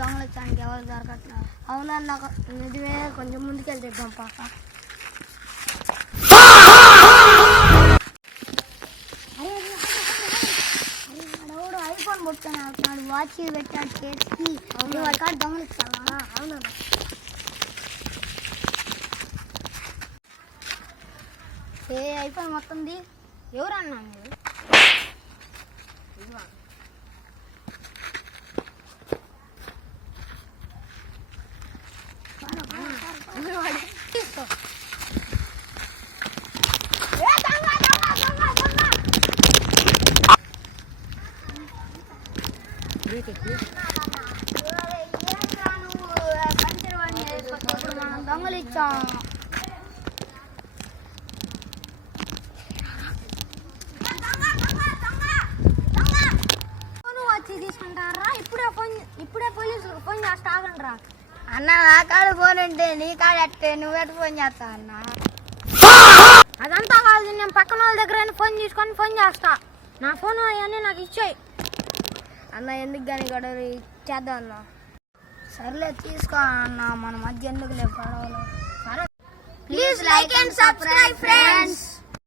దొంగలించడానికి ఎవరు దొరకట్లేదు. అవునన్నా నిజమే, కొంచెం ముందుకెళ్తాం పాప. వాడు ఐఫోన్ పుట్టుకున్నాడు, వాచ్ పెట్టాడు చేతికి. వాడి కాడ దొంగలిస్తావా? అవునన్నా. ఏ ఐఫోన్ మొత్తంది ఎవరన్నా మీరు? తీసుకో. పంచర్ వాడిని వేసుకొచ్చినప్పుడు మనం దొంగలిచ్చాం. వచ్చి తీసుకుంటారా? ఇప్పుడే పోలీసులకు ఫోన్ చేస్తా, ఆగండి రా. అన్న నా కాడ ఫోన్ ఉంటే నీ కాడ ఎట్టే నువ్వెట్టు ఫోన్ చేస్తా అన్న? అదంతా కాదు, నేను పక్కన వాళ్ళ దగ్గర ఫోన్ తీసుకొని ఫోన్ చేస్తా. నా ఫోన్ అవన్నీ నాకు ఇచ్చేయి అన్న. ఎందుకు కానీ గొడవ చేద్దాం అన్న. సర్లే తీసుకో అన్న, మన మధ్య ఎందుకు లేదు గొడవలు. సరే, please like and subscribe friends.